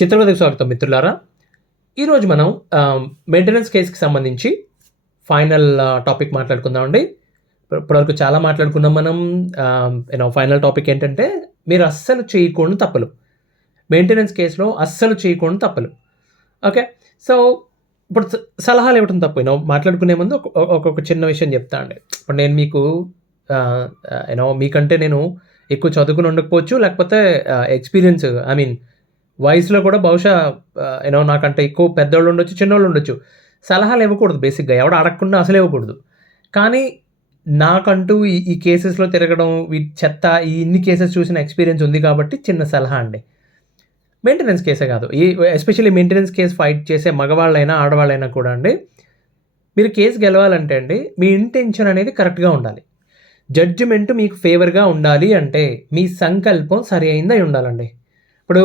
చిత్రవదకు స్వాగతం మిత్రులారా. ఈరోజు మనం మెయింటెనెన్స్ కేస్‌కి సంబంధించి ఫైనల్ టాపిక్ మాట్లాడుకుందామండి. ఇప్పటివరకు చాలా మాట్లాడుకున్నాం మనం. ఫైనల్ టాపిక్ ఏంటంటే మీరు అస్సలు చేయకూడని తప్పులు. మెయింటెనెన్స్ కేస్‌లో అస్సలు చేయకూడని తప్పులు. ఓకే. సో, ఇప్పుడు సలహాలు ఇవ్వటం తప్పు. మాట్లాడుకునే ముందు ఒక చిన్న విషయం చెప్తా అండి. ఇప్పుడు నేను మీకు మీకంటే నేను ఎక్కువ చదువుకుని ఉండకపోవచ్చు. లేకపోతే ఎక్స్‌పీరియన్స్ వయసులో కూడా బహుశా నాకంటే ఎక్కువ పెద్దోళ్ళు ఉండొచ్చు, చిన్నోళ్ళు ఉండొచ్చు. సలహాలు ఇవ్వకూడదు బేసిక్‌గా. ఎవడు అడగకుండా అసలు ఇవ్వకూడదు. కానీ నాకంటూ ఈ కేసెస్‌లో తిరగడం, చెత్త ఇన్ని కేసెస్ చూసిన ఎక్స్‌పీరియన్స్ ఉంది కాబట్టి చిన్న సలహా అండి. మెయింటెనెన్స్ కేసే కాదు. ఎస్పెషల్లీ మెయింటెనెన్స్ కేస్ ఫైట్ చేసే మగవాళ్ళైనా, ఆడవాళ్ళైనా కూడా అండి, మీరు కేస్ గెలవాలంటే అండి, మీ ఇంటెన్షన్ అనేది కరెక్ట్‌గా ఉండాలి. జడ్జిమెంట్ మీకు ఫేవర్‌గా ఉండాలి అంటే, మీ సంకల్పం సరి అయిందై ఉండాలండి. ఇప్పుడు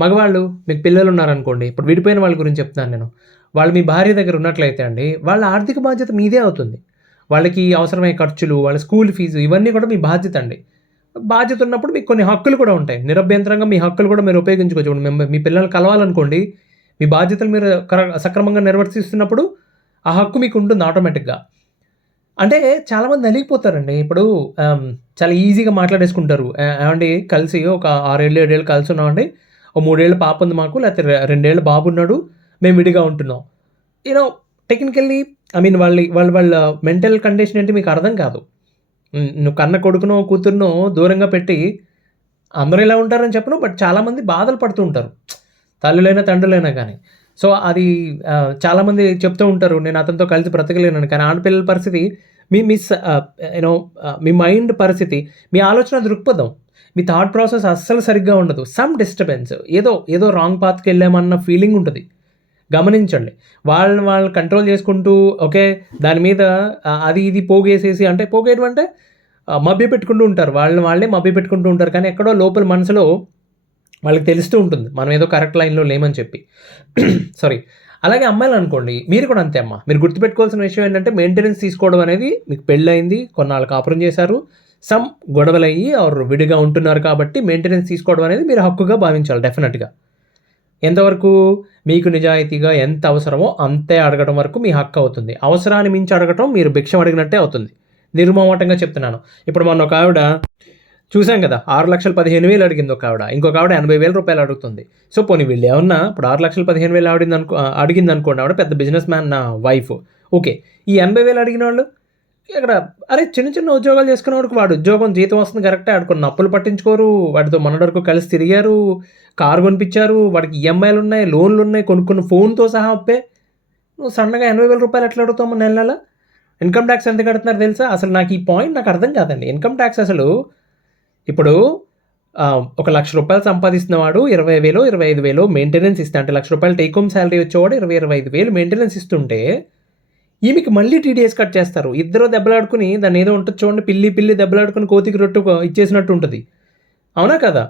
మగవాళ్ళు మీకు పిల్లలున్నారనుకోండి, ఇప్పుడు విడిపోయిన వాళ్ళ గురించి చెప్తున్నాను నేను. వాళ్ళు మీ భార్య దగ్గర ఉన్నట్లయితే అండి, వాళ్ళ ఆర్థిక బాధ్యత మీదే అవుతుంది. వాళ్ళకి అవసరమయ్యే ఖర్చులు, వాళ్ళ స్కూల్ ఫీజు ఇవన్నీ కూడా మీ బాధ్యత అండి. బాధ్యత ఉన్నప్పుడు మీకు కొన్ని హక్కులు కూడా ఉంటాయి. నిరభ్యంతరంగా మీ హక్కులు కూడా మీరు ఉపయోగించుకోవచ్చు. ఇప్పుడు మీ పిల్లల్ని కలవాలనుకోండి, మీ బాధ్యతలు మీరు సక్రమంగా నిర్వర్తిస్తున్నప్పుడు ఆ హక్కు మీకు ఉంటుంది ఆటోమేటిక్‌గా. అంటే చాలామంది నలిగిపోతారండి. ఇప్పుడు చాలా ఈజీగా మాట్లాడేసుకుంటారు. ఏవండీ కలిసి ఒక 6 ఏళ్ళు, 7 ఏళ్ళు కలిసున్నామండి. ఓ 3 ఏళ్ల పాప ఉంది మాకు. లేకపోతే 2 ఏళ్ల బాబున్నాడు. మేము విడిగా ఉంటున్నాం. టెక్నికల్లీ వాళ్ళ మెంటల్ కండిషన్ ఏంటి మీకు అర్థం కాదు. నువ్వు కన్న కొడుకునో, కూతురునో దూరంగా పెట్టి అందరూ ఇలా ఉంటారని చెప్పను. బట్ చాలామంది బాధలు పడుతూ ఉంటారు. తల్లులైనా, తండ్రులైనా కానీ. సో, అది చాలామంది చెప్తూ ఉంటారు, నేను అతనితో కలిసి బ్రతకలేనని. కానీ ఆడపిల్లల పరిస్థితి మీ మిస్ మీ మైండ్ పరిస్థితి, మీ ఆలోచన దృక్పథం, మీ థాట్ ప్రాసెస్ అస్సలు సరిగ్గా ఉండదు. సమ్ డిస్టర్బెన్స్, ఏదో రాంగ్ పాత్‌కి వెళ్ళామన్న ఫీలింగ్ ఉంటుంది. గమనించండి. వాళ్ళు కంట్రోల్ చేసుకుంటూ ఓకే, దాని మీద అది ఇది పోగేసేసి, అంటే పోగేయడం అంటే మభ్యపెట్టుకుంటూ ఉంటారు. వాళ్ళే మభ్యపెట్టుకుంటూ ఉంటారు. కానీ ఎక్కడో లోపల మనసులో వాళ్ళకి తెలుస్తూ ఉంటుంది, మనం ఏదో కరెక్ట్ లైన్‌లో లేమని చెప్పి. సారీ. అలాగే అమ్మాయిలనుకోండి, మీరు కూడా అంతే అమ్మ. మీరు గుర్తుపెట్టుకోవాల్సిన విషయం ఏంటంటే, మెయింటెనెన్స్ తీసుకోవడం అనేది, మీకు పెళ్ళయింది, కొన్నాళ్ళు కాపురం చేశారు, సమ్ గొడవలయ్యి విడిగా ఉంటున్నారు కాబట్టి మెయింటెనెన్స్ తీసుకోవడం అనేది మీరు హక్కుగా భావించాలి డెఫినెట్‌గా. ఎంతవరకు మీకు నిజాయితీగా ఎంత అవసరమో అంతే అడగడం వరకు మీ హక్కు అవుతుంది. అవసరాన్ని మించి అడగటం మీరు భిక్షం అడిగినట్టే అవుతుంది. నిర్మోహమాటంగా చెప్తున్నాను. ఇప్పుడు మొన్న ఒక ఆవిడ చూసాం కదా, 6,15,000 అడిగింది ఒక ఆవిడ. ఇంకొక ఆవిడ 80,000 అడుగుతుంది. సో, పోనీ వీళ్ళు ఏమన్నా ఇప్పుడు 6,15,000 అడిగిందనుకోండి, ఆవిడ పెద్ద బిజినెస్ మ్యాన్ నా వైఫ్. ఓకే. ఈ 80,000 అడిగిన వాళ్ళు ఇక్కడ చిన్న చిన్న ఉద్యోగాలు చేసుకునేవాడికి వాడు ఉద్యోగం జీతం వస్తుంది కరెక్టే. ఆడు కొన్ని అప్పులు పట్టించుకోరు. వాడితో మొన్నటి వరకు కలిసి తిరిగారు. కారు కొనిపించారు. వాడికి ఈఎంఐలు ఉన్నాయి, లోన్లు ఉన్నాయి, కొనుక్కున్న ఫోన్తో సహా అప్పే. నువ్వు సన్నగా 80,000 ఎట్లా అడుగుతావు నెల నెల? ఇన్కమ్ ట్యాక్స్ ఎంత కడుతున్నారు తెలుసా? అసలు నాకు ఈ పాయింట్ నాకు అర్థం కాదండి. ఇన్కమ్ ట్యాక్స్ అసలు ఇప్పుడు ఒక ₹1,00,000 సంపాదిస్తున్నవాడు 20,000, 25,000 మెయింటెనెన్స్ ఇస్తే, అంటే ₹1,00,000 టేక్ హోమ్ శాలరీ వచ్చేవాడు 25,000 మెయింటెనెన్స్ ఇస్తుంటే, ఈమెకి మళ్ళీ టీడీఎస్ కట్ చేస్తారు. ఇద్దరు దెబ్బలాడుకుని, దాన్ని ఏదో ఉంటుంది చూడండి, పిల్లి దెబ్బలాడుకుని కోతికి రొట్టు ఇచ్చేసినట్టు ఉంటుంది. అవునా కదా?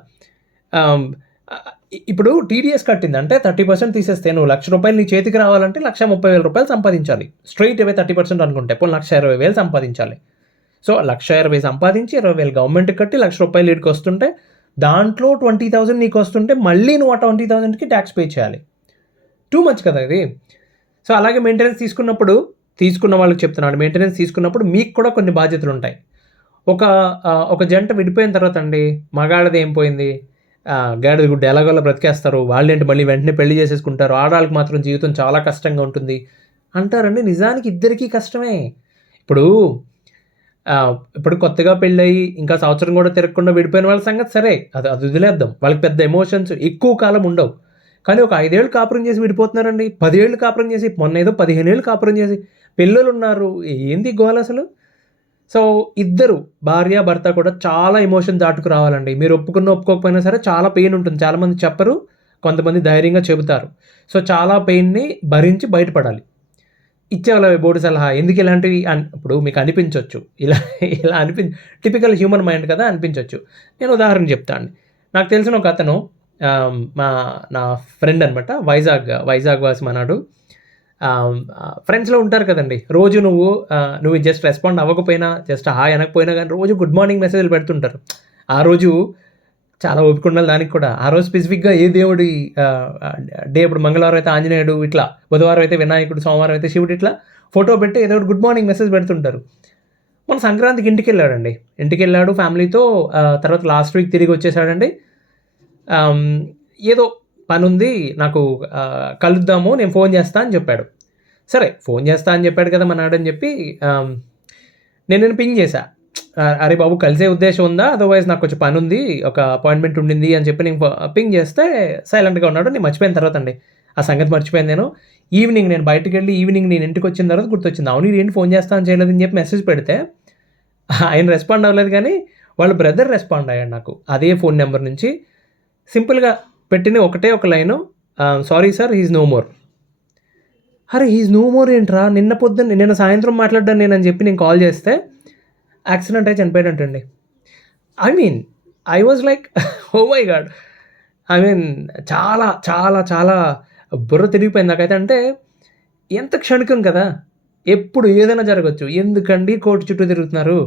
ఇప్పుడు టీడీఎస్ కట్టిందంటే 30% తీసేస్తే, నువ్వు ₹1,00,000 నీ చేతికి రావాలంటే ₹1,30,000 సంపాదించాలి. స్ట్రైట్ అవే 30% అనుకుంటే పోనీ ₹1,20,000 సంపాదించాలి. సో, 1,20,000 సంపాదించి 20,000 గవర్నమెంట్‌కి కట్టి ₹1,00,000 ఈడికి వస్తుంటే, దాంట్లో 20,000 నీకు వస్తుంటే, మళ్ళీ నువ్వు ఆ 20,000కి ట్యాక్స్ పే చేయాలి. టూ మచ్ కదా ఇది. సో, అలాగే మెయింటెనెన్స్ తీసుకున్న వాళ్ళకి చెప్తున్నాను, మెయింటెనెన్స్ తీసుకున్నప్పుడు మీకు కూడా కొన్ని బాధ్యతలు ఉంటాయి. ఒక జంట విడిపోయిన తర్వాత అండి, మగాడిది ఏం పోయింది, గాడిద గుడ్డు ఎలాగోలా బ్రతికేస్తారు, వాళ్ళేంటి మళ్ళీ వెంటనే పెళ్లి చేసేసుకుంటారు, ఆడవాళ్ళకి మాత్రం జీవితం చాలా కష్టంగా ఉంటుంది అంటారండి. నిజానికి ఇద్దరికీ కష్టమే. ఇప్పుడు కొత్తగా పెళ్ళయి ఇంకా సంవత్సరం కూడా తిరగకుండా విడిపోయిన వాళ్ళ సంగతి సరే, అది వదిలేద్దాం. వాళ్ళకి పెద్ద ఎమోషన్స్ ఎక్కువ కాలం ఉండవు. కానీ ఒక 5 ఏళ్ళు కాపురం చేసి విడిపోతున్నారండి. 10 ఏళ్ళు కాపురం చేసి, మొన్న ఏదో 15 ఏళ్ళు కాపురం చేసి పిల్లలున్నారు. ఏంది గోల అసలు? సో, ఇద్దరు భార్య, భర్త కూడా చాలా ఎమోషన్ దాటుకు రావాలండి. మీరు ఒప్పుకోకపోయినా సరే చాలా పెయిన్ ఉంటుంది. చాలామంది చెప్పరు, కొంతమంది ధైర్యంగా చెబుతారు. సో, చాలా పెయిన్‌ని భరించి బయటపడాలి. ఇచ్చేవాళ్ళ బోడి సలహా ఎందుకు ఇలాంటివి ఇప్పుడు మీకు అనిపించొచ్చు. ఇలా ఇలా టిపికల్ హ్యూమన్ మైండ్ కదా అనిపించొచ్చు. నేను ఉదాహరణ చెప్తాను. నాకు తెలిసిన ఒక అతను, నా ఫ్రెండ్ అనమాట. వైజాగ్ వాసి మనాడు. ఫ్రెండ్స్‌లో ఉంటారు కదండీ. రోజు నువ్వు జస్ట్ రెస్పాండ్ అవ్వకపోయినా, జస్ట్ హాయ్ అనకపోయినా గానీ రోజు గుడ్ మార్నింగ్ మెసేజ్‌లు పెడుతుంటారు. ఆ రోజు చాలా ఓపిక ఉండాలి దానికి కూడా. ఆ రోజు స్పెసిఫిక్‌గా ఏ దేవుడి డే ఇప్పుడు మంగళవారం అయితే ఆంజనేయుడు ఇట్లా, బుధవారం అయితే వినాయకుడు, సోమవారం అయితే శివుడు ఇట్లా ఫోటో పెట్టి ఏదో ఒకటి గుడ్ మార్నింగ్ మెసేజ్ పెడుతుంటారు. మన సంక్రాంతికి ఇంటికెళ్ళాడండి. ఇంటికెళ్ళాడు ఫ్యామిలీతో. తర్వాత లాస్ట్ వీక్ తిరిగి వచ్చేసాడండి. ఆహ్, ఏదో పనుంది నాకు, కలుద్దాము నేను ఫోన్ చేస్తా అని చెప్పాడు. సరే ఫోన్ చేస్తా అని చెప్పాడు కదా మనాడని చెప్పి నేను పింగ్ చేశా. అరే బాబు కలిసే ఉద్దేశం ఉందా? అదర్‌వైజ్ నాకు కొంచెం పనుంది. ఒక అపాయింట్మెంట్ ఉండింది అని చెప్పి నేను పింగ్ చేస్తే సైలెంట్‌గా ఉన్నాడు. నేను మర్చిపోయిన తర్వాత అండి. ఆ సంగతి మర్చిపోయాను నేను. ఈవినింగ్ నేను బయటికెళ్ళి నేను ఇంటికొచ్చిన తర్వాత గుర్తొచ్చింది. అవును ఈడేంటి ఫోన్ చేస్తా అని చేయలేదని చెప్పి మెసేజ్ పెడితే ఆయన రెస్పాండ్ అవ్వలేదు కానీ వాళ్ళ బ్రదర్ రెస్పాండ్ అయ్యాడు నాకు. అదే ఫోన్ నెంబర్ నుంచి సింపుల్‌గా పెట్టిన ఒకటే ఒక line, sorry sir he is no more. అరే! హి ఈజ్ నో మోర్ ఏంట్రా? నిన్న సాయంత్రం మాట్లాడ్డాను నేనని చెప్పి నేను కాల్ చేస్తే యాక్సిడెంట్ అయ్యి చనిపోయాడంటండి. I mean I was like oh my God! I mean చాలా చాలా చాలా బుర్ర తిరిగిపోయింది నాకైతే. అంటే ఎంత క్షణికం కదా! ఎప్పుడు ఏదైనా జరగొచ్చు. ఎందుకండి కోర్టు చుట్టూ తిరుగుతున్నారు?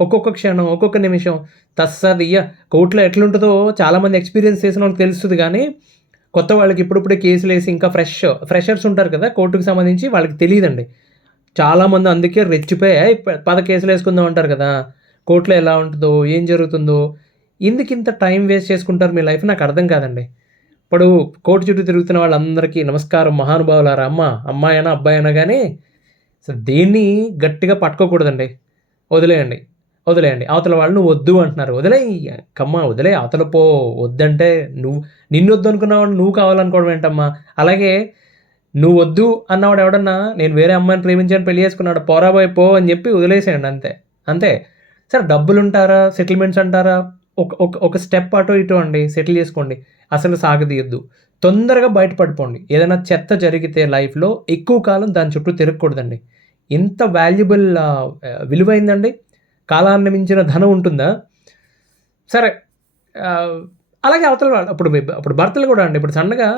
ఒక్కొక్క క్షణం, ఒక్కొక్క నిమిషం తస్సదియ్య. కోర్టులో ఎట్లుంటదో చాలామంది ఎక్స్‌పీరియన్స్ చేసిన వాళ్ళకి తెలుస్తది గానీ, కొత్త వాళ్ళకి ఇప్పుడిప్పుడే కేసులేసి ఇంకా ఫ్రెషర్స్ ఉంటారు కదా! కోర్టుకి సంబంధించి వాళ్ళకి తెలీదండి. చాలామంది అందుకే రెచ్చిపోయి పద కేసులేసుకుందాం అంటారు కదా! కోర్టులో ఎలా ఉంటదో, ఏం జరుగుతుందో, ఎందుకింత టైం వేస్ట్ చేసుకుంటారు మీ లైఫ్ నాకు అర్థం కాదండి. ఇప్పుడు కోర్టు చుట్టూ తిరుగుతున్న వాళ్ళందరికీ నమస్కారం మహానుభావులారా! అమ్మాయైనా, అబ్బాయైనా గానీ అసలు దేన్ని గట్టిగా పట్టుకోకూడదండి. వదిలేయండి. అవతల వాళ్ళు నువ్వు వద్దు అంటున్నారు. వదిలేయి వదిలేయి అవతల పో. వద్దంటే నిన్నొద్దు అనుకున్నవాడిని నువ్వు కావాలనుకోవడం ఏంటమ్మా? అలాగే నువ్వొద్దు అన్నవాడు ఎవడన్నా నేను వేరే అమ్మాయిని ప్రేమించాను పెళ్లి చేసుకున్నాడు పోరా బాయ్ పో అని చెప్పి వదిలేసేయండి అంతే. అంతే. సరే డబ్బులుంటారా? సెటిల్మెంట్స్ అంటారా? ఒక స్టెప్ అటో ఇటో అండి సెటిల్ చేసుకోండి. అసలు సాగదీయొద్దు. తొందరగా బయట పడిపోండి. ఏదైనా చెత్త జరిగితే లైఫ్‌లో ఎక్కువ కాలం దాని చుట్టూ తిరగకూడదండి. ఎంత వాల్యుబుల్ విలువైందండి. కాలాన్ని మించిన ధనం ఉంటుందా? సరే అలాగే అవతల వాళ్ళు ఇప్పుడు భర్తలు కూడా అండి. ఇప్పుడు సడన్‌గా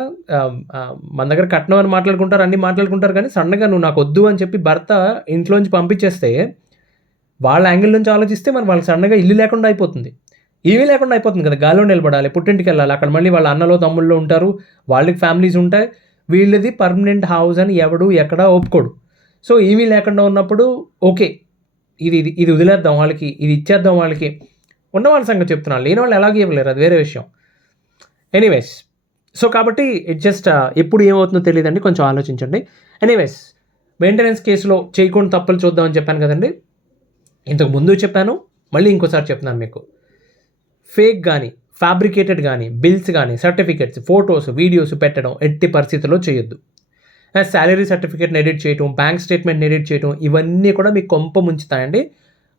మన దగ్గర కట్నం అని మాట్లాడుకుంటారు, అన్నీ మాట్లాడుకుంటారు కానీ సడన్‌గా నువ్వు నాకొద్దు అని చెప్పి భర్త ఇంట్లోంచి పంపించేస్తే, వాళ్ళ యాంగిల్ నుంచి ఆలోచిస్తే మరి వాళ్ళకి సడన్‌గా ఇల్లు లేకుండా అయిపోతుంది. ఏమీ లేకుండా అయిపోతుంది కదా! గాల్లో నిలబడాలి. పుట్టింటికెళ్ళాలి. అక్కడ మళ్ళీ వాళ్ళ అన్నలో, తమ్ముళ్ళు ఉంటారు. వాళ్ళకి ఫ్యామిలీస్ ఉంటాయి. వీళ్ళది పర్మనెంట్ హౌస్ అని ఎవడు ఎక్కడా ఒప్పుకోడు. సో, ఏమీ లేకుండా ఉన్నప్పుడు ఓకే. ఇది వదిలేద్దాం వాళ్ళకి. ఇది ఇచ్చేద్దాం వాళ్ళకి. ఉన్నవాళ్ళ సంగతి చెప్తున్నాను. లేనివాళ్ళు ఎలాగో ఇవ్వలేరు. అది వేరే విషయం. ఎనీవేస్ సో, కాబట్టి ఇట్ జస్ట్ ఎప్పుడు ఏమవుతుందో తెలీదండి. కొంచెం ఆలోచించండి. ఎనీవేస్ మెయింటెనెన్స్ కేసులో చేయకుండా తప్పులు చూద్దామని చెప్పాను కదండీ! ఇంతకు ముందు చెప్పాను. మళ్ళీ ఇంకోసారి చెప్తున్నాను మీకు. ఫేక్ గానీ, ఫ్యాబ్రికేటెడ్ గానీ, బిల్స్ గానీ, సర్టిఫికేట్స్, ఫోటోస్, వీడియోస్ పెట్టడం ఎట్టి పరిస్థితుల్లో చేయొద్దు. సాలరీ సర్టిఫికేట్‌ని ఎడిట్ చేయటం, బ్యాంక్ స్టేట్మెంట్‌ని ఎడిట్ చేయటం ఇవన్నీ కూడా మీకు కొంప ముంచుతాయండి.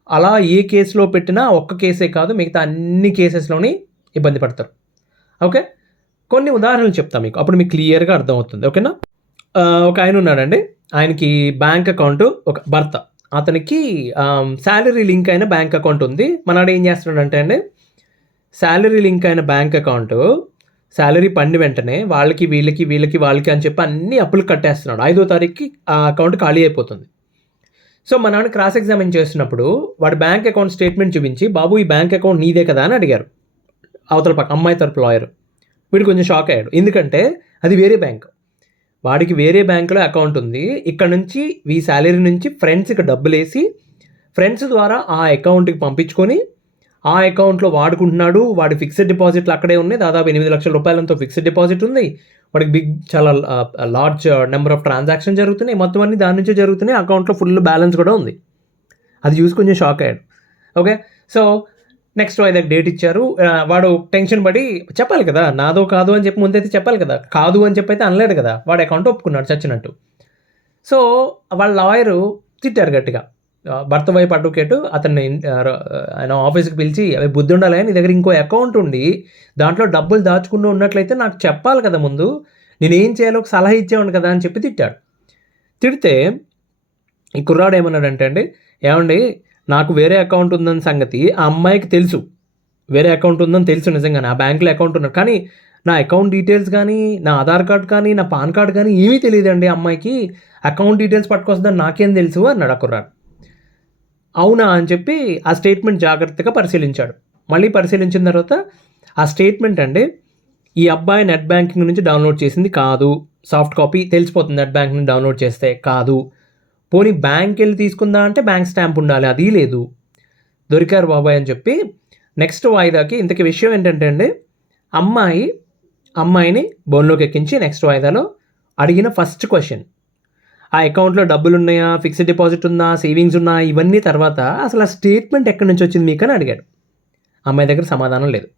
అలా ఏ కేసులో పెట్టినా ఒక్క కేసే కాదు మిగతా అన్ని కేసెస్‌లోని ఇబ్బంది పడతారు. ఓకే. కొన్ని ఉదాహరణలు చెప్తా మీకు. అప్పుడు మీకు క్లియర్‌గా అర్థమవుతుంది. ఓకేనా? ఒక ఆయన ఉన్నాడండి. ఆయనకి బ్యాంక్ అకౌంట్ ఒక భర్త. అతనికి సాలరీ లింక్ అయిన బ్యాంక్ అకౌంట్ ఉంది. మనాడు ఏం చేస్తున్నాడంటే అండి, సాలరీ లింక్ అయిన బ్యాంక్ అకౌంట్ సాలరీ పడిన వెంటనే వాళ్ళకి అని చెప్పి అన్ని అప్పులు కట్టేస్తున్నాడు. 5వ తారీఖుకి ఆ అకౌంట్ ఖాళీ అయిపోతుంది. సో, మా నాన్న క్రాస్ ఎగ్జామిన్ చేస్తున్నప్పుడు వాడి బ్యాంక్ అకౌంట్ స్టేట్మెంట్ చూపించి, బాబు ఈ బ్యాంక్ అకౌంట్ నీదే కదా అని అడిగారు. అవతల పక్క అమ్మాయి తరపు లాయర్. వీడు కొంచెం షాక్ అయ్యాడు. ఎందుకంటే అది వేరే బ్యాంక్. వాడికి వేరే బ్యాంకులో అకౌంట్ ఉంది. ఇక్కడ నుంచి ఈ సాలరీ నుంచి ఫ్రెండ్స్‌కి డబ్బులేసి ఫ్రెండ్స్ ద్వారా ఆ అకౌంట్‌కి పంపించుకొని ఆ అకౌంట్‌లో వాడుకుంటున్నాడు. వాడి ఫిక్స్డ్ డిపాజిట్లు అక్కడే ఉన్నాయి. దాదాపు 8,00,000 రూపాయలంతో ఫిక్స్డ్ డిపాజిట్ ఉంది. వాడికి చాలా లార్జ్ నెంబర్ ఆఫ్ ట్రాన్సాక్షన్ జరుగుతున్నాయి. మొత్తం అన్నీ దాని నుంచే జరుగుతున్నాయి. అకౌంట్‌లో ఫుల్ బ్యాలెన్స్ కూడా ఉంది. అది చూసి కొంచెం షాక్ అయ్యాడు. ఓకే. సో, నెక్స్ట్ వాయిదాకి డేట్ ఇచ్చారు. వాడు టెన్షన్ పడి చెప్పాలి కదా! నాదో కాదో అని చెప్పి ముందైతే చెప్పాలి కదా! కాదు అని చెప్పి అయితే అనలేడు కదా! వాడి అకౌంట్ ఒప్పుకున్నాడు చచ్చినట్టు. సో, వాళ్ళ లాయరు తిట్టారు గట్టిగా. భర్త వైపు అడ్వకేట్ అతన్ని ఆయన ఆఫీస్‌కి పిలిచి బుద్ధి ఉండాలి నీ దగ్గర ఇంకో అకౌంట్ ఉండి దాంట్లో డబ్బులు దాచుకుని ఉన్నట్లయితే నాకు చెప్పాలి కదా ముందు. నేనేం చేయాలో ఒక సలహా ఇచ్చేవాడిని కదా అని చెప్పి తిట్టాడు. తిడితే ఈ కుర్రాడు ఏమన్నాడంటే అండి, ఏమండి నాకు వేరే అకౌంట్ ఉందని సంగతి ఆ అమ్మాయికి తెలుసు. వేరే అకౌంట్ ఉందని తెలుసు నిజంగానే. ఆ బ్యాంక్‌లో అకౌంట్ ఉన్నది. కానీ నా అకౌంట్ డీటెయిల్స్ కానీ, నా ఆధార్ కార్డ్ కానీ, నా పాన్ కార్డ్ కానీ ఏమీ తెలీదండి ఆ అమ్మాయికి. అకౌంట్ డీటెయిల్స్ పట్టుకొస్తుందని నాకేం తెలుసు అన్నాడు ఆ కుర్రాడు. అవునా అని చెప్పి ఆ స్టేట్మెంట్ జాగ్రత్తగా పరిశీలించాడు. మళ్ళీ పరిశీలించిన తర్వాత ఆ స్టేట్మెంట్ అండి, ఈ అబ్బాయి నెట్ బ్యాంకింగ్ నుంచి డౌన్లోడ్ చేసింది కాదు, సాఫ్ట్ కాపీ తెలిసిపోతుంది నెట్ బ్యాంకింగ్ డౌన్లోడ్ చేస్తే కాదు, పోనీ బ్యాంక్ వెళ్ళి తీసుకుందా అంటే బ్యాంక్ స్టాంప్ ఉండాలి, అది లేదు, దొరికారు బాబాయ్ అని చెప్పి నెక్స్ట్ వాయిదాకి. ఇంతకీ విషయం ఏంటంటే అండి, అమ్మాయిని బోన్లోకి ఎక్కించి నెక్స్ట్ వాయిదాలో అడిగిన ఫస్ట్ క్వశ్చన్, ఆ అకౌంట్లో డబ్బులు ఉన్నాయా, ఫిక్స్డ్ డిపాజిట్ ఉందా, సేవింగ్స్ ఉన్నాయా, ఇవన్నీ తర్వాత అసలు ఆ స్టేట్మెంట్ ఎక్కడి నుంచి వచ్చింది మీకు అని అడిగాడు. అమ్మాయి దగ్గర సమాధానం లేదు.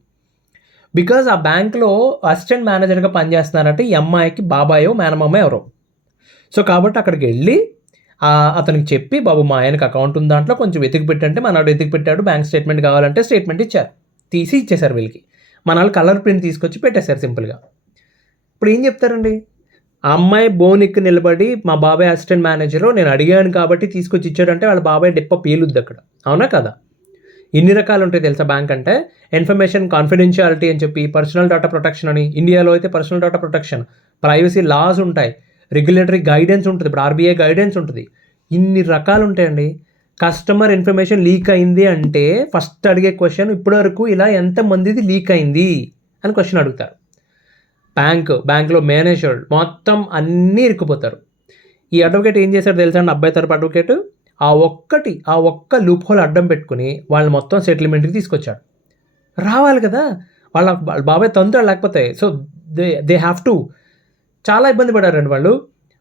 బికాజ్ ఆ బ్యాంక్లో అసిస్టెంట్ మేనేజర్గా పనిచేస్తున్నారంటే ఈ అమ్మాయికి బాబాయో మేనమామ ఎవరో. సో కాబట్టి అక్కడికి వెళ్ళి అతనికి చెప్పి, బాబు మా ఆయనకి అకౌంట్ ఉంది, దాంట్లో కొంచెం వెతికి పెట్టంటే మనవాడు వెతికి పెట్టాడు, బ్యాంక్ స్టేట్మెంట్ కావాలంటే స్టేట్మెంట్ ఇచ్చారు, తీసి ఇచ్చేశారు వీళ్ళకి. మన వాళ్ళు కలర్ ప్రింట్ తీసుకొచ్చి పెట్టేశారు సింపుల్గా. ఇప్పుడు ఏం చెప్తారండి, ఆ అమ్మాయి బోనెక్కి నిలబడి మా బాబాయ్ అసిస్టెంట్ మేనేజరు నేను అడిగాను కాబట్టి తీసుకొచ్చి ఇచ్చాడంటే వాళ్ళ బాబాయ్ డిప్ప పేలుద్ది అక్కడ, అవునా కదా? ఎన్ని రకాలు ఉంటాయి తెలుసా బ్యాంక్ అంటే, ఇన్ఫర్మేషన్ కాన్ఫిడెన్షియాలిటీ అని చెప్పి, పర్సనల్ డేటా ప్రొటెక్షన్ అని, ఇండియాలో అయితే personal data protection, privacy laws ఉంటాయి, రెగ్యులేటరీ గైడెన్స్ ఉంటుంది, ఇప్పుడు ఆర్బీఐ గైడెన్స్ ఉంటుంది, ఇన్ని రకాలు ఉంటాయండి. కస్టమర్ ఇన్ఫర్మేషన్ లీక్ అయింది అంటే ఫస్ట్ అడిగే క్వశ్చన్, ఇప్పటివరకు ఇలా ఎంతమందిది లీక్ అయింది అని క్వశ్చన్ అడుగుతారు. బ్యాంక్లో మేనేజర్ మొత్తం అన్నీ ఇరుక్కుపోతారు. ఈ అడ్వకేట్ ఏం చేశాడు తెలుసా అండి, అబ్బాయి తరపు అడ్వకేట్ ఆ ఒక్క లూప్ హోల్ అడ్డం పెట్టుకుని వాళ్ళని మొత్తం సెటిల్మెంట్కి తీసుకొచ్చాడు. రావాలి కదా, వాళ్ళ బాబాయ్ తంతుడు లేకపోతే. So they have to. చాలా ఇబ్బంది పడారండి వాళ్ళు,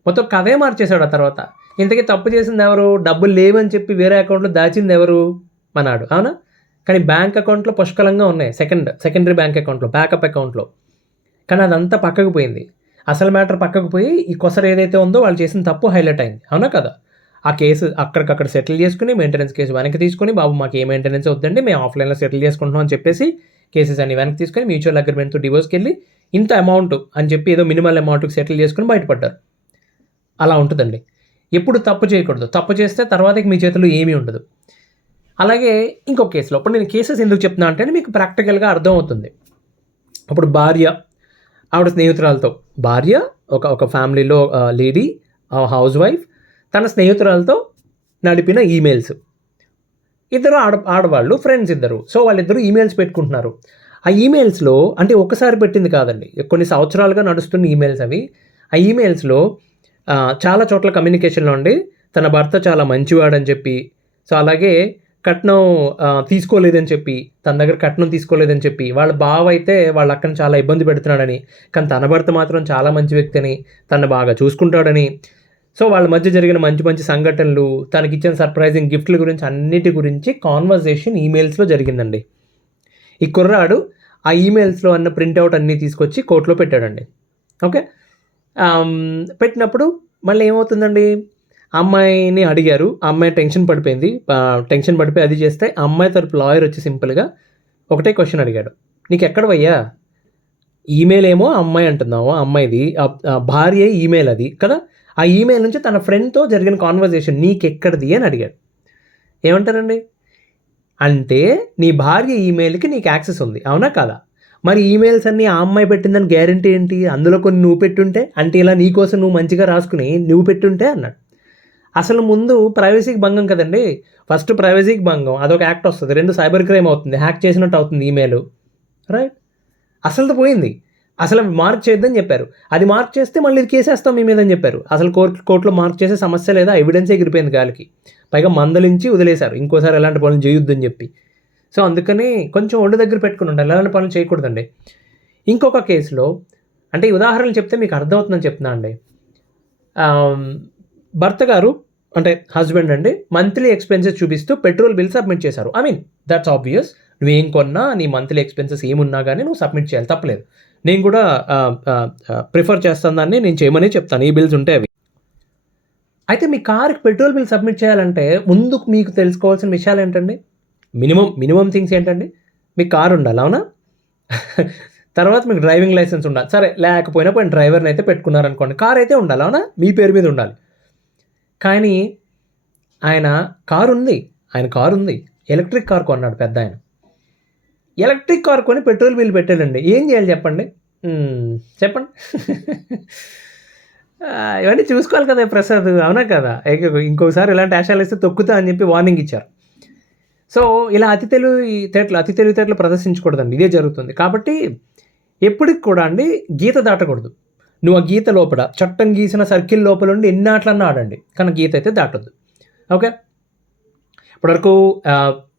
మొత్తం కథే మార్చేశాడు. ఆ తర్వాత ఇంతకీ తప్పు చేసింది ఎవరు, డబ్బులు లేవని చెప్పి వేరే అకౌంట్లో దాచింది ఎవరు, మనాడు, అవునా? కానీ బ్యాంక్ అకౌంట్లో పుష్కలంగా ఉన్నాయి, సెకండరీ బ్యాంక్ అకౌంట్లో, బ్యాకప్ అకౌంట్లో. కానీ అదంతా పక్కకు పోయింది, అసలు మ్యాటర్ పక్కకు పోయి ఈ కొసరు ఏదైతే ఉందో వాళ్ళు చేసిన తప్పు హైలైట్ అయింది, అవునా కదా? ఆ కేసు అక్కడికక్కడ సెటిల్ చేసుకుని మెయింటెనెన్స్ కేసు వెనక్కి తీసుకుని, బాబు మాకు ఏ మెయింటెనెన్స్ వద్దండి, మేము ఆఫ్లైన్లో సెటిల్ చేసుకుంటున్నాం అని చెప్పేసి కేసెస్ అన్ని వెనక్కి తీసుకొని మ్యూచువల్ అగ్రిమెంట్తో డివోర్స్కి వెళ్ళి ఇంత అమౌంట్ అని చెప్పి ఏదో మినిమల్ అమౌంట్కి సెటిల్ చేసుకుని బయటపడ్డారు. అలా ఉంటుందండి. ఎప్పుడు తప్పు చేయకూడదు, తప్పు చేస్తే తర్వాతకి మీ చేతిలో ఏమీ ఉండదు. అలాగే ఇంకొక కేసులో, ఇప్పుడు నేను కేసెస్ ఎందుకు చెప్తున్నా అంటే మీకు ప్రాక్టికల్గా అర్థమవుతుంది. అప్పుడు భార్య ఆవిడ స్నేహితురాలతో, భార్య ఒక ఫ్యామిలీలో లేడీ హౌస్ వైఫ్ తన స్నేహితురాలతో నడిపిన ఈమెయిల్స్, ఇద్దరు ఆడవాళ్ళు ఫ్రెండ్స్ ఇద్దరు. సో వాళ్ళిద్దరూ ఈమెయిల్స్ పెట్టుకుంటున్నారు. ఆ ఈమెయిల్స్లో అంటే ఒకసారి పెట్టింది కాదండి, కొన్ని సంవత్సరాలుగా నడుస్తున్న ఈమెయిల్స్ అవి. ఆ ఈమెయిల్స్లో చాలా చోట్ల కమ్యూనికేషన్లో ఉండి తన భర్త చాలా మంచివాడని చెప్పి, సో అలాగే కట్నం తీసుకోలేదని చెప్పి, తన దగ్గర కట్నం తీసుకోలేదని చెప్పి, వాళ్ళ బావ అయితే వాళ్ళ అక్కని చాలా ఇబ్బంది పెడుతున్నాడని, కానీ తన భర్త మాత్రం చాలా మంచి వ్యక్తి అని, తను బాగా చూసుకుంటాడని, సో వాళ్ళ మధ్య జరిగిన మంచి మంచి సంఘటనలు, తనకిచ్చిన సర్ప్రైజింగ్ గిఫ్ట్ల గురించి అన్నిటి గురించి కాన్వర్జేషన్ ఈమెయిల్స్లో జరిగిందండి. ఈ కుర్రాడు ఆ ఈమెయిల్స్లో అన్న ప్రింట్అవుట్ అన్నీ తీసుకొచ్చి కోర్టులో పెట్టాడండి. ఓకే, పెట్టినప్పుడు మళ్ళీ ఏమవుతుందండి, అమ్మాయిని అడిగారు, ఆ అమ్మాయి టెన్షన్ పడిపోయి అది చేస్తే ఆ అమ్మాయి తరపు లాయర్ వచ్చి సింపుల్గా ఒకటే క్వశ్చన్ అడిగాడు, నీకు ఎక్కడ పోయ్యా, ఈమెయిల్ ఏమో అమ్మాయి అంటున్నావు, అమ్మాయిది భార్య ఈమెయిల్ అది కదా, ఆ ఈమెయిల్ నుంచి తన ఫ్రెండ్తో జరిగిన కాన్వర్జేషన్ నీకెక్కడిది అని అడిగాడు. ఏమంటారండి, అంటే నీ భార్య ఈమెయిల్కి నీకు యాక్సెస్ ఉంది, అవునా కాదా? మరి ఈమెయిల్స్ అన్నీ ఆ అమ్మాయి పెట్టిందని గ్యారంటీ ఏంటి, అందులో కొన్ని నువ్వు పెట్టుంటే, అంటే ఇలా నీకోసం నువ్వు మంచిగా రాసుకుని నువ్వు పెట్టుంటే అన్నాడు. అసలు ముందు ప్రైవసీకి భంగం కదండి, ఫస్ట్ ప్రైవసీకి భంగం, అదొక యాక్ట్ వస్తుంది, 2 సైబర్ క్రైమ్ అవుతుంది, హ్యాక్ చేసినట్టు అవుతుంది ఈమెయిల్, రైట్? అసలుతో పోయింది, అసలు మార్క్ చేయొద్దని చెప్పారు, అది మార్క్ చేస్తే మళ్ళీ ఇది కేసేస్తాం మీ మీద అని చెప్పారు. అసలు కోర్టులో మార్క్ చేసే సమస్య లేదా, ఎవిడెన్సే ఎగిరిపోయింది గాలికి, పైగా మందలించి వదిలేశారు ఇంకోసారి ఎలాంటి పనులు చేయొద్దని చెప్పి. సో అందుకని కొంచెం ఒళ్ళు దగ్గర పెట్టుకుని ఉండాలి, ఎలాంటి పనులు చేయకూడదండి. ఇంకొక కేసులో, అంటే ఉదాహరణలు చెప్తే మీకు అర్థమవుతుందని చెప్తున్నా అండి. భర్త గారు అంటే హస్బెండ్ అండి మంత్లీ ఎక్స్పెన్సెస్ చూపిస్తూ పెట్రోల్ బిల్ సబ్మిట్ చేశారు. ఐ మీన్ దట్స్ ఆబ్వియస్, నువ్వేం కొన్నా నీ మంత్లీ ఎక్స్పెన్సెస్ ఏమున్నా కానీ నువ్వు సబ్మిట్ చేయాలి, తప్పలేదు. నేను కూడా ప్రిఫర్ చేస్తాను దాన్ని, నేను చేయమని చెప్తాను, ఈ బిల్స్ ఉంటాయి అవి. అయితే మీ కార్కి పెట్రోల్ బిల్ సబ్మిట్ చేయాలంటే ముందు మీకు తెలుసుకోవాల్సిన విషయాలు ఏంటండి, మినిమం థింగ్స్ ఏంటండి, మీకు కారు ఉండాలి, అవునా? తర్వాత మీకు డ్రైవింగ్ లైసెన్స్ ఉండాలి, సరే లేకపోయినా పోయిన డ్రైవర్ని అయితే పెట్టుకున్నారనుకోండి, కార్ అయితే ఉండాలి, అవునా? మీ పేరు మీద ఉండాలి. కానీ ఆయన కారు ఉంది, ఎలక్ట్రిక్ కార్ కొన్నాడు పెద్ద ఆయన. ఎలక్ట్రిక్ కార్ కొని పెట్రోల్ బిల్ పెట్టాడండి, ఏం చేయాలి చెప్పండి? ఇవన్నీ చూసుకోవాలి కదా ప్రసాద్, అవునా కదా? ఇంకోసారి ఇలాంటి ఆశాలు ఇస్తే తొక్కుతా అని చెప్పి వార్నింగ్ ఇచ్చారు. సో ఇలా అతి తెలివితేటలు ప్రదర్శించకూడదండి. ఇదే జరుగుతుంది. కాబట్టి ఎప్పటికి కూడా అండి గీత దాటకూడదు. నువ్వు ఆ గీత లోపల చట్టం గీసిన సర్కిల్ లోపల ఉండి ఎన్ని ఆటలన్నా ఆడండి. కానీ గీత అయితే దాటొద్దు. ఓకే. ఇప్పటివరకు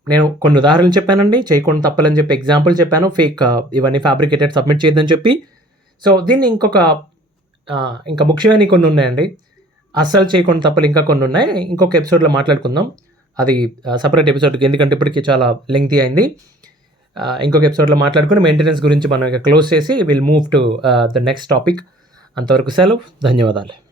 నేను కొన్ని ఉదాహరణలు చెప్పానండి. చేయకుండా తప్పలని చెప్పి ఎగ్జాంపుల్ చెప్పాను. ఫేక్ ఇవన్నీ ఫ్యాబ్రికేటెడ్ సబ్మిట్ చేయొద్దని చెప్పి. సో దీన్ని ఇంకా ముఖ్యమైనవి కొన్ని ఉన్నాయండి. అస్సలు చేయకుండా తప్పలు ఇంకా కొన్ని ఉన్నాయి. ఇంకొక ఎపిసోడ్లో మాట్లాడుకుందాం. అది సెపరేట్ ఎపిసోడ్కి, ఎందుకంటే ఇప్పటికి చాలా లెంగ్తీ అయింది. ఇంకొక ఎపిసోడ్లో మాట్లాడుకుని మెయింటెనెన్స్ గురించి మనం ఇక క్లోజ్ చేసి will move to the next topic. అంతవరకు సెలవు. ధన్యవాదాలు.